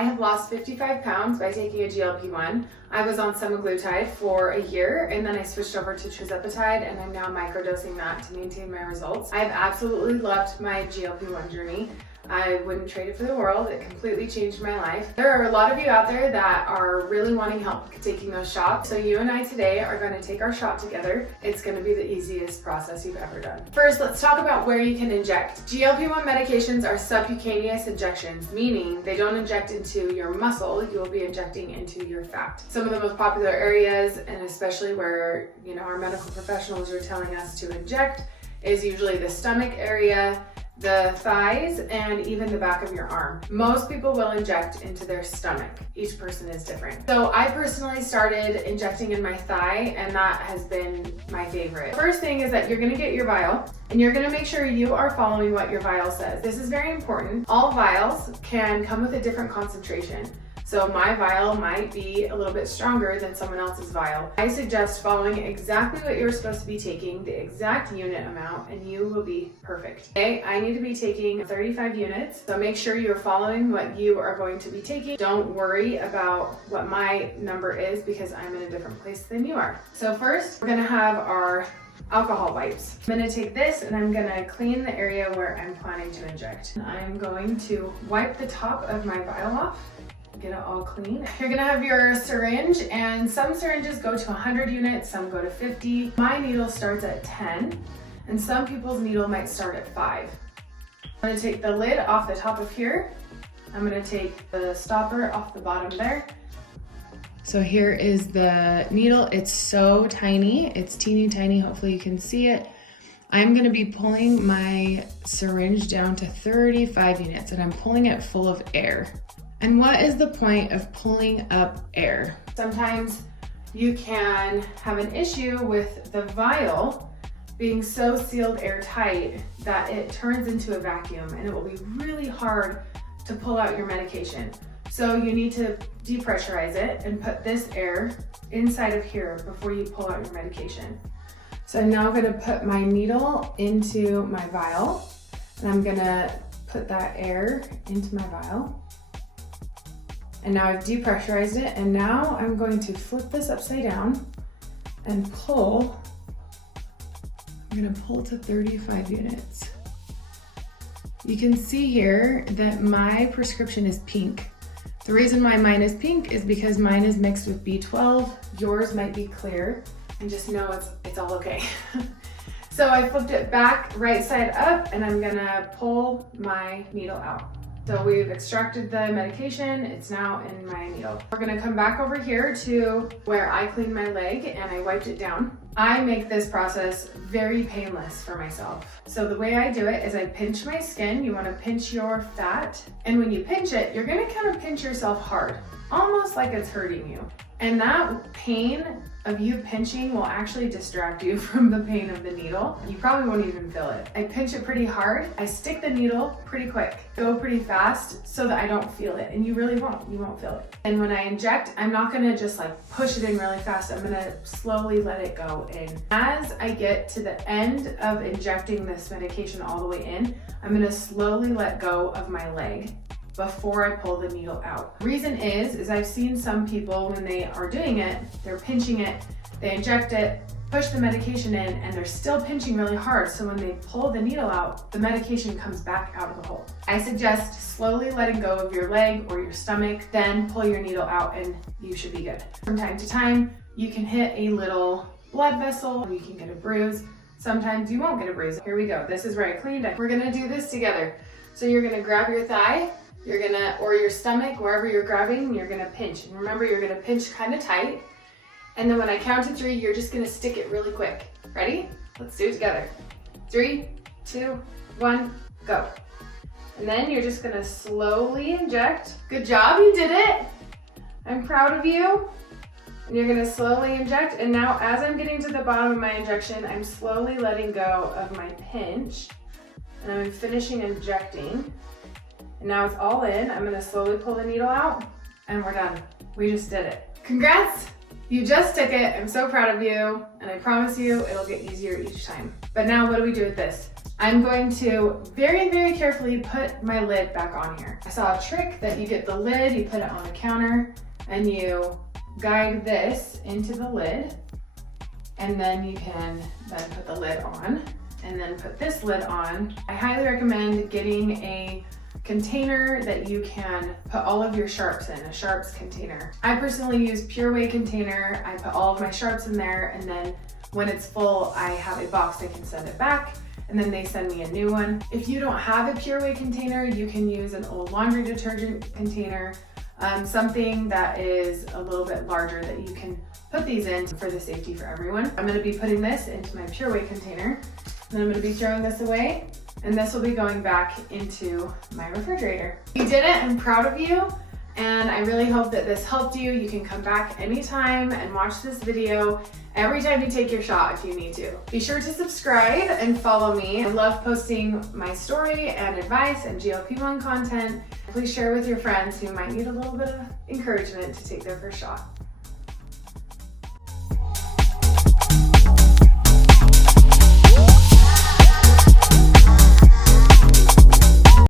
I have lost 55 pounds by taking a GLP-1. I was on Semaglutide for a year and then I switched over to Tirzepatide and I'm now microdosing that to maintain my results. I've absolutely loved my GLP-1 journey. I wouldn't trade it for the world. It completely changed my life. There are a lot of you out there that are really wanting help taking those shots. So you and I today are going to take our shot together. It's going to be the easiest process you've ever done. First, let's talk about where you can inject. GLP-1 medications are subcutaneous injections, meaning they don't inject into your muscle. You will be injecting into your fat. Some of the most popular areas, and especially where our medical professionals are telling us to inject, is usually the stomach area, the thighs, and even the back of your arm. Most people will inject into their stomach. Each person is different. So I personally started injecting in my thigh, and that has been my favorite. First thing is that you're gonna get your vial, and you're gonna make sure you are following what your vial says. This is very important. All vials can come with a different concentration. So my vial might be a little bit stronger than someone else's vial. I suggest following exactly what you're supposed to be taking, the exact unit amount, and you will be perfect. Okay, I need to be taking 35 units, so make sure you're following what you are going to be taking. Don't worry about what my number is because I'm in a different place than you are. So first, we're gonna have our alcohol wipes. I'm gonna take this and I'm gonna clean the area where I'm planning to inject. I'm going to wipe the top of my vial off. Get it all clean. You're gonna have your syringe, and some syringes go to 100 units, some go to 50. My needle starts at 10, and some people's needle might start at 5. I'm gonna take the lid off the top of here. I'm gonna take the stopper off the bottom there. So here is the needle. It's so tiny, it's teeny tiny, hopefully you can see it. I'm gonna be pulling my syringe down to 35 units, and I'm pulling it full of air. And what is the point of pulling up air? Sometimes you can have an issue with the vial being so sealed airtight that it turns into a vacuum, and it will be really hard to pull out your medication. So you need to depressurize it and put this air inside of here before you pull out your medication. So I'm now gonna put my needle into my vial, and I'm gonna put that air into my vial. And now I've depressurized it, and now I'm going to flip this upside down and pull. I'm gonna pull to 35 units. You can see here that my prescription is pink. The reason why mine is pink is because mine is mixed with B12. Yours might be clear, and just know it's all okay. So I flipped it back right side up, and I'm gonna pull my needle out. So we've extracted the medication, it's now in my needle. We're gonna come back over here to where I cleaned my leg and I wiped it down. I make this process very painless for myself. So the way I do it is I pinch my skin. You wanna pinch your fat, and when you pinch it, you're gonna kind of pinch yourself hard, almost like it's hurting you. And that pain of you pinching will actually distract you from the pain of the needle. You probably won't even feel it. I pinch it pretty hard. I stick the needle pretty quick, go pretty fast so that I don't feel it. And you really won't, you won't feel it. And when I inject, I'm not gonna just like push it in really fast. I'm gonna slowly let it go in. As I get to the end of injecting this medication all the way in, I'm gonna slowly let go of my leg before I pull the needle out. Reason is I've seen some people when they are doing it, they're pinching it, they inject it, push the medication in, and they're still pinching really hard. So when they pull the needle out, the medication comes back out of the hole. I suggest slowly letting go of your leg or your stomach, then pull your needle out and you should be good. From time to time, you can hit a little blood vessel, or you can get a bruise. Sometimes you won't get a bruise. Here we go. This is where I cleaned it. We're gonna do this together. So you're gonna grab your thigh, or your stomach, wherever you're grabbing, you're gonna pinch. And remember, you're gonna pinch kind of tight. And then when I count to 3, you're just gonna stick it really quick. Ready? Let's do it together. 3, 2, 1, go. And then you're just gonna slowly inject. Good job, you did it. I'm proud of you. And you're gonna slowly inject. And now as I'm getting to the bottom of my injection, I'm slowly letting go of my pinch. And I'm finishing injecting. And now it's all in. I'm gonna slowly pull the needle out and we're done. We just did it. Congrats, you just took it. I'm so proud of you. And I promise you it'll get easier each time. But now what do we do with this? I'm going to very, very carefully put my lid back on here. I saw a trick that you get the lid, you put it on a counter, and you guide this into the lid, and then you can then put the lid on, and then put this lid on. I highly recommend getting a container that you can put all of your sharps in, a sharps container. I personally use Pureway container. I put all of my sharps in there, and then when it's full, I have a box I can send it back, and then they send me a new one. If you don't have a Pureway container, you can use an old laundry detergent container, something that is a little bit larger that you can put these in for the safety for everyone. I'm gonna be putting this into my Pureway container, then I'm gonna be throwing this away, and this will be going back into my refrigerator. You did it, I'm proud of you, and I really hope that this helped you. You can come back anytime and watch this video every time you take your shot if you need to. Be sure to subscribe and follow me. I love posting my story and advice and GLP-1 content. Please share with your friends who might need a little bit of encouragement to take their first shot.